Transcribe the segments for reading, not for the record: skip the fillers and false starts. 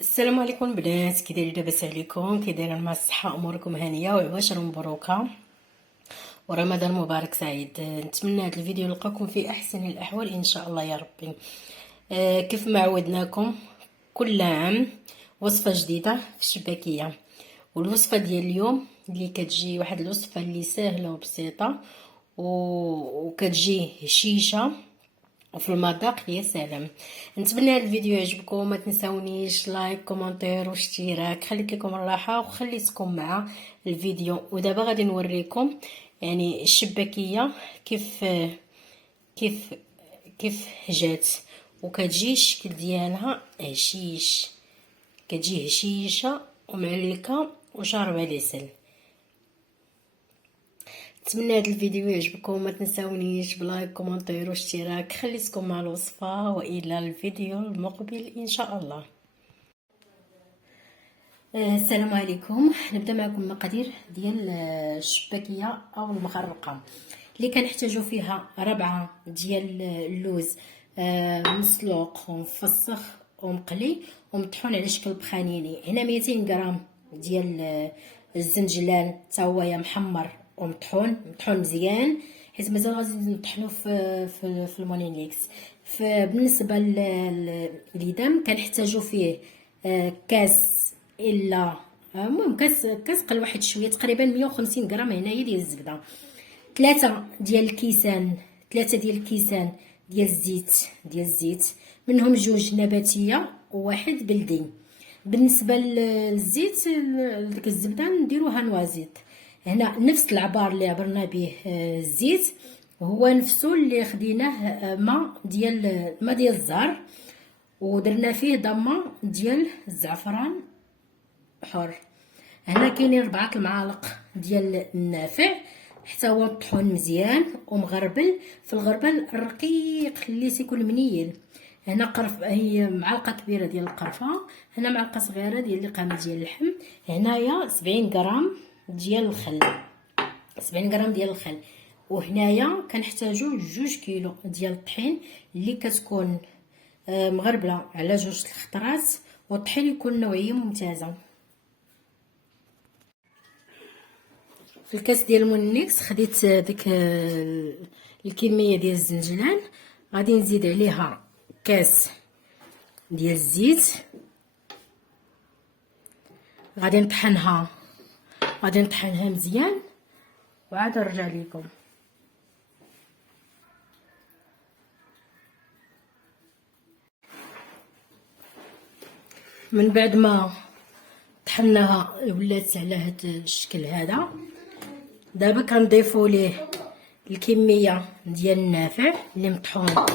السلام عليكم بنات، كي دايرين؟ لاباس عليكم؟ كي دايرين مع الصحه؟ اموركم هانيه وعواشر مبروكه ورمضان مبارك سعيد. نتمنى هذا الفيديو يلقاكم في احسن الاحوال ان شاء الله يا ربي. كيف ما عودناكم كل عام وصفه جديده في الشباكيه، والوصفه ديال اليوم اللي كتجي واحد الوصفه اللي سهله وبسيطه وكتجي هشيشه وفي المذاق يا سلام. نتمنى هذا الفيديو يعجبكم، ما تنساونيش لايك كومنتير واشتراك. خليت لكم الراحه وخليتكم مع الفيديو. ودابا غادي نوريكم يعني الشباكيه كيف كيف جات، وكتجي الشكل ديالها هشيش، كتجي هشيشه ومعلكه وشاربه العسل. نتمنى هذا الفيديو يعجبكم، ما تنساونيش بلايك كومنتير واشتراك. خليكم مع الوصفه والى الفيديو المقبل ان شاء الله. السلام عليكم. نبدا معكم المقادير ديال الشباكيه او المغرقه اللي كنحتاجو فيها. ربعه ديال اللوز مسلوق ومفسخ ومقلي ومطحون على شكل بخانيني. هنا 200 غرام ديال الزنجلان تا هو محمر ومطحون مزيان، حيت مازال غادي نطحنو في المونيليكس. بالنسبه للدم كنحتاجو فيه كاس الا المهم كاس قل واحد شويه، تقريبا 150 غرام هنايا ديال الزبده. ثلاثه ديال الكيسان ديال الزيت منهم جوج نباتيه وواحد بلدي. بالنسبه للزيت ديك الزبده نديروها نوازيط. هنا نفس العبار اللي عبرنا به الزيت هو نفسه اللي خديناه ماء ديال الزهر، ودرنا فيه ضمه ديال الزعفران حر. هنا كاينين 4 المعالق ديال النافع حتى هو مطحون مزيان ومغربل في الغربل الرقيق اللي تيكون منيل. هنا هي معلقه كبيره ديال القرفه، هنا معلقه صغيره ديال القامه ديال اللحم، هنايا 70 غرام ديال الخل، 70 غرام ديال الخل. وهنايا كنحتاجو 2 كيلو ديال الطحين اللي كتكون مغربله على 2 الخطرات، والطحين يكون نوعيه ممتازه. في الكاس ديال المونيكس خديت ديك الكميه ديال الزنجلان، غادي نزيد عليها كاس ديال الزيت، غادي نطحنها مزيان وعاد نرجع لكم. من بعد ما طحناها ولات على هذا الشكل هذا، دابا كنضيفوا ليه الكميه ديال النافع اللي مطحون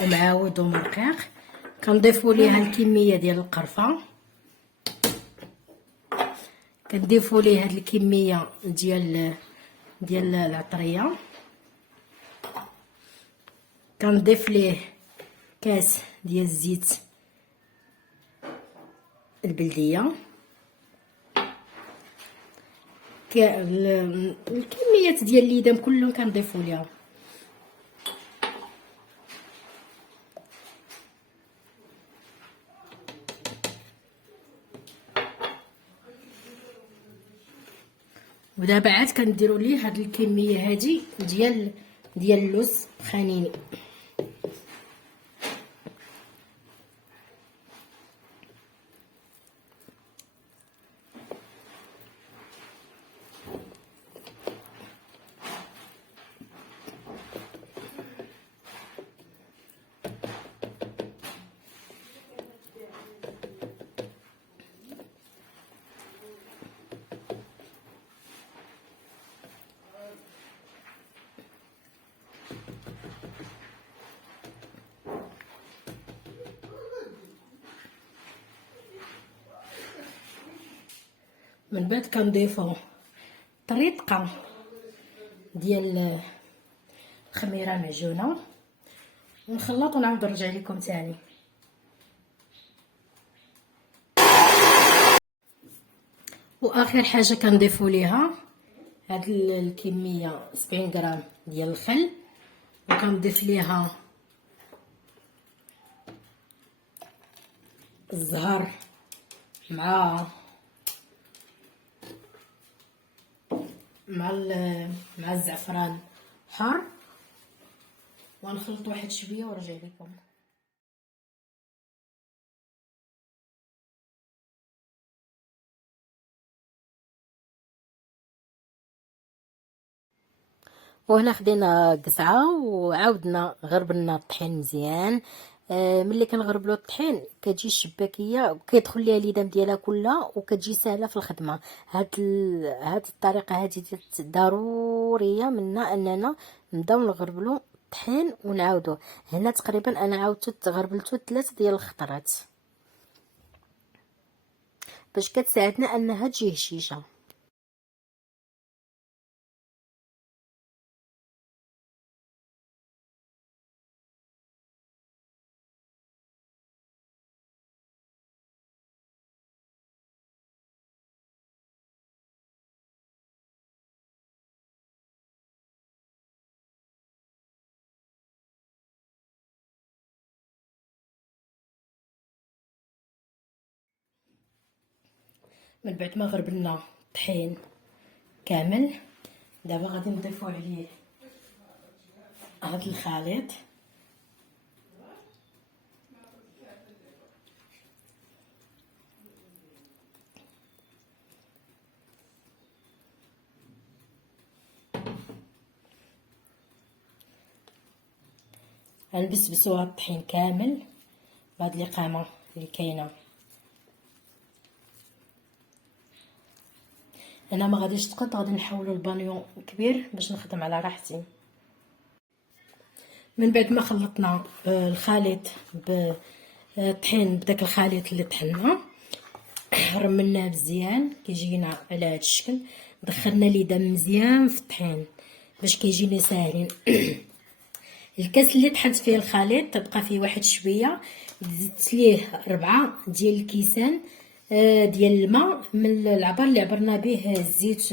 ومعاود ومرقيق، كنضيفوا ليها الكميه ديال القرفه، كنضيفوا ليه هاد الكميه ديال العطريه، كنضيف ليه كاس ديال الزيت البلديه. الكميات ديال الليدام كلهم كنضيفوا ليها. ودابا عاد كنديروا ليه هاد الكميه هادي ديال اللوز خانيني. من بعد كنضيفو طريقه ديال الخميره معجونه ونخلط ونعاود نرجع لكم تاني. واخر حاجه كنضيفو ليها هاد الكميه 70 غرام ديال الخل، وكنضيف ليها الزهر مع مع الزعفران حار، ونخلط واحد شويه ونرجع لكم. وهنا خدينا قزعه وعاودنا غربلنا الطحين مزيان. ملي كنغربلو الطحين كتجي الشباكيه وكيدخل ليها اليدام ديالها كلها وكتجي سهله في الخدمه. هاد الطريقه هذه ضروريه منا اننا نبداو نغربلو الطحين ونعاودوه. هنا تقريبا انا عاودتو غربلتو 3 ديال الخطرات باش كتساعدنا انها تجي هشيشه. من بعد ما غربلنا الطحين كامل، دابا غادي نضيفو عليه هاد الخليط. غنبسبسو هاد الطحين كامل بهاد القامه اللي كاينه. انا ما غاديش تقد، غادي نحولو لبانيون كبير باش نخدم على راحتي. من بعد ما خلطنا الخليط بالطحين بداك الخليط اللي طحناه، رملناه مزيان كيجينا على هذا الشكل. دخلنا اليدام مزيان في الطحين باش كيجيني ساهلين. الكاس اللي طحنت فيه الخليط تبقى فيه واحد شويه، زدت ليه 4 ديال الكيسان ديال الماء من العبار اللي عبرنا به الزيت،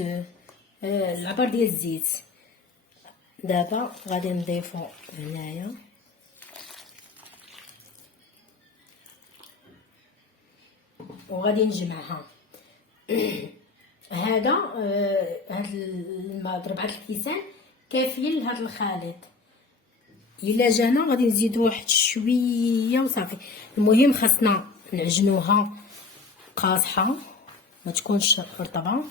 العبار ديال الزيت. دابا غادي نضيفو هنايا وغادي نجمعها. هذا هاد الماء ب4 الكيسان كافيين لهاد الخليط. الا جانا غادي نزيدو واحد شويه وصافي. المهم خاصنا نعجنوها قاصحه ما تكونش رطبه.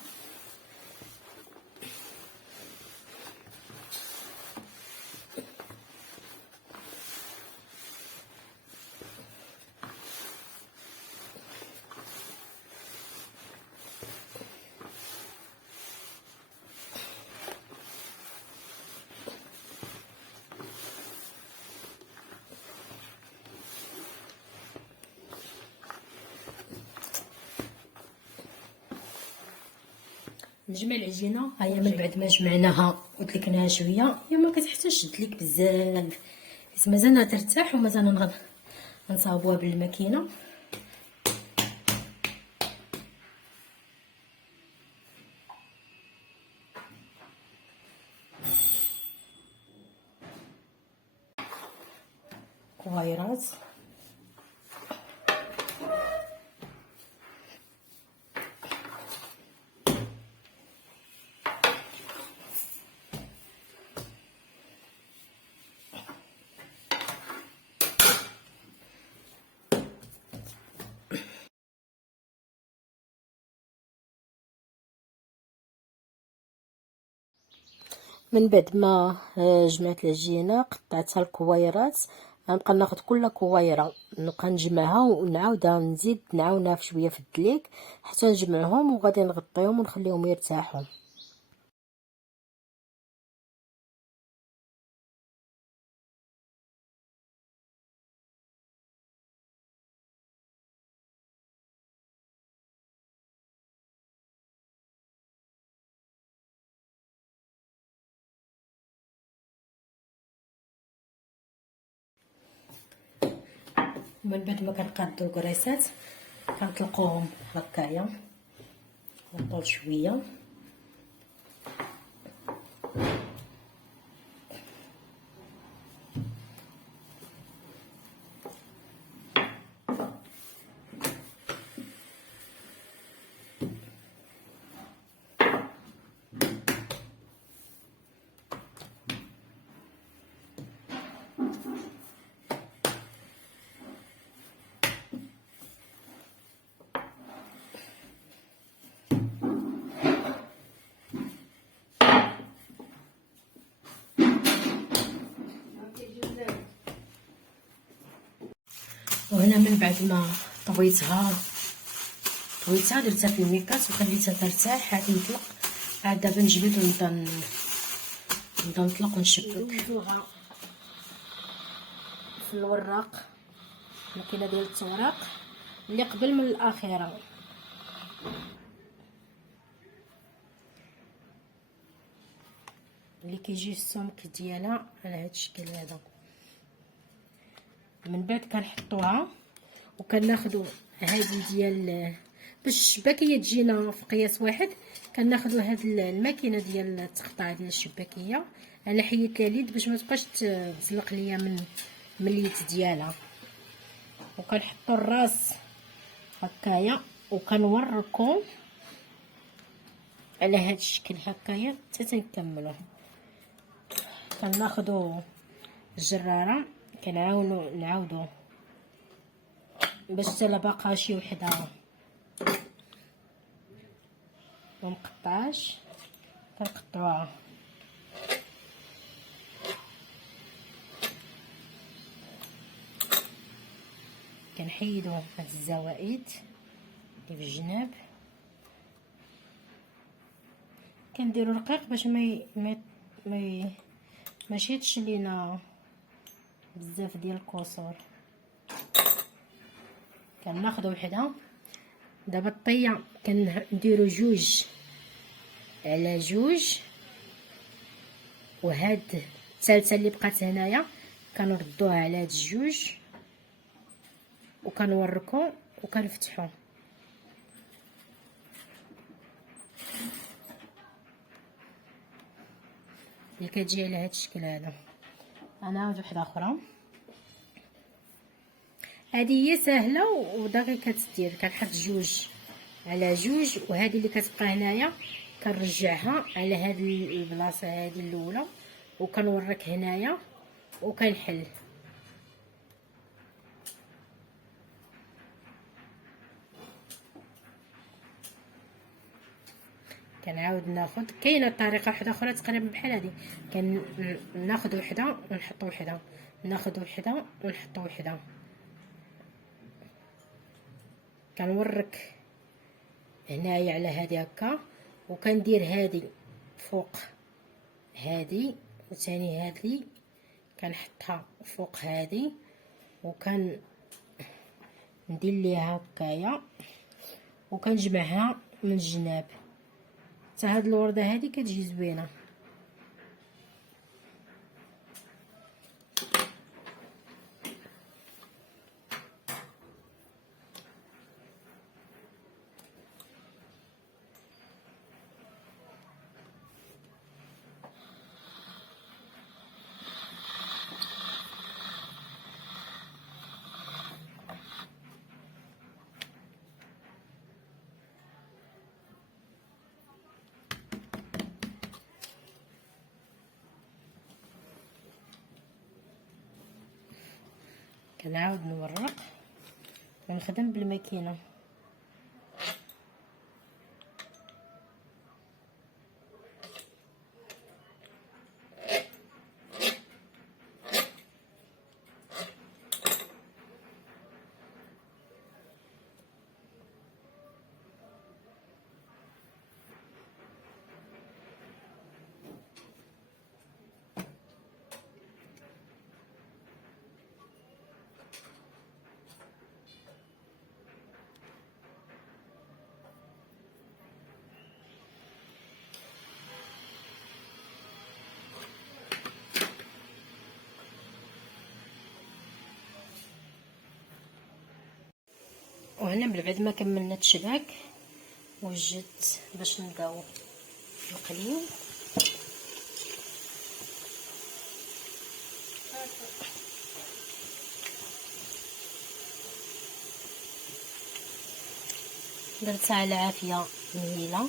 نجمع العجينه هيا. من بعد ما جمعناها ودلكناها شويه، هي ما كتحتاجش تدلك بزاف، حيت مازالنا ترتاح ومازال نصاوبوها بالماكينه. كويرات من بعد ما جمعت العجينه قطعتها لكويرات. غنبقى ناخذ كل كويره نبقى نجمعها ونعاودها نزيد نعاونها في شويه في الدليك حتى نجمعهم، وغادي نغطيهم ونخليهم يرتاحوا. من بعد ما كنقادو الكريسات كنطلقوهم هكايا ونطول شويه. وهنا من بعد ما طويتها درتها في الميكاس وخليتها ترتاح عاد نطلق. عاد دابا نجبد ونبدا نطلق ونشبك. ندوزوها في الوراق، الماكينه ديال التوراق اللي قبل من الاخيره. اللي كيجي السمك ديالها على هذا الشكل هذا. من بعد كنحطوها وكناخذوا هذه ديال باش الشباكيه تجينا في قياس واحد. كناخذوا هاد الماكينه ديال التقطيع ديال الشباكيه. انا حيدت لها اليد باش ما تبقاش تزلق ليا من اليد ديالها. وكنحطوا الراس هكايا وكنوركم على هاد الشكل هكايا حتى تنكملوه. كناخذوا الجراره نعاودو باش حتى لا باقا شي وحده ومقطعاش كنقطعوها. كنحيدو هاد الزوائد اللي في الجناب. كنديرو رقيق باش ما يشدش لينا بزاف ديال الكسور. كناخدو وحده. دابا الطيه كنديرو 2 على 2، وهاد الثالثه اللي بقات هنايا كنردوها على هاد 2 وكنوركو وكنفتحو. اللي كتجي على هاد الشكل هذا. نعاود وحده اخرى. هذه هي سهله ودقيقه تدير. كنحط 2 على 2، وهذه اللي كتبقى هنايا كنرجعها على هاد البلاصه هذه الاولى وكنورك هنايا وكنحل. كنعاود ناخذ. كاينه طريقه واحده اخرى تقريبا بحال هذه. كناخذ وحده ونحط وحده، ناخذ وحده ونحط وحده. كنورك هنايا على هذه هكا وكندير هذه فوق هذه وثاني هذه كنحطها فوق هذه وكندير ليها هكايا وكنجمعها من الجناب حتى هاد الورده هذه كتجي زوينه. كنعاود نورق ونخدم بالماكينه. وهنا من بعد ما كملنا التشباك وجدت باش نبداو نقليو. درتها على عافيه مهيله.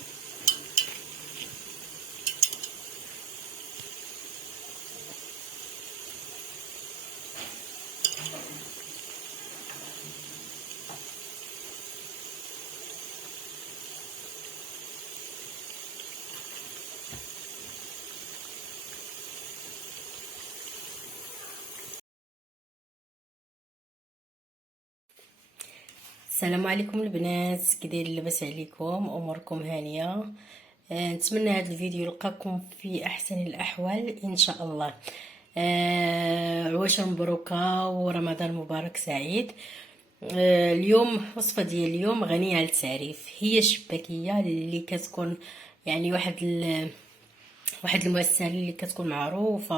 السلام عليكم البنات، كي دايرين؟ لاباس عليكم؟ اموركم هانيه؟ نتمنى هذا الفيديو يلقاكم في احسن الاحوال ان شاء الله. عواشر مبروكه ورمضان مبارك سعيد. اليوم وصفه ديال اليوم غنيه عن التعريف، هي الشباكيه اللي كتكون يعني واحد المؤسسه اللي كتكون معروفه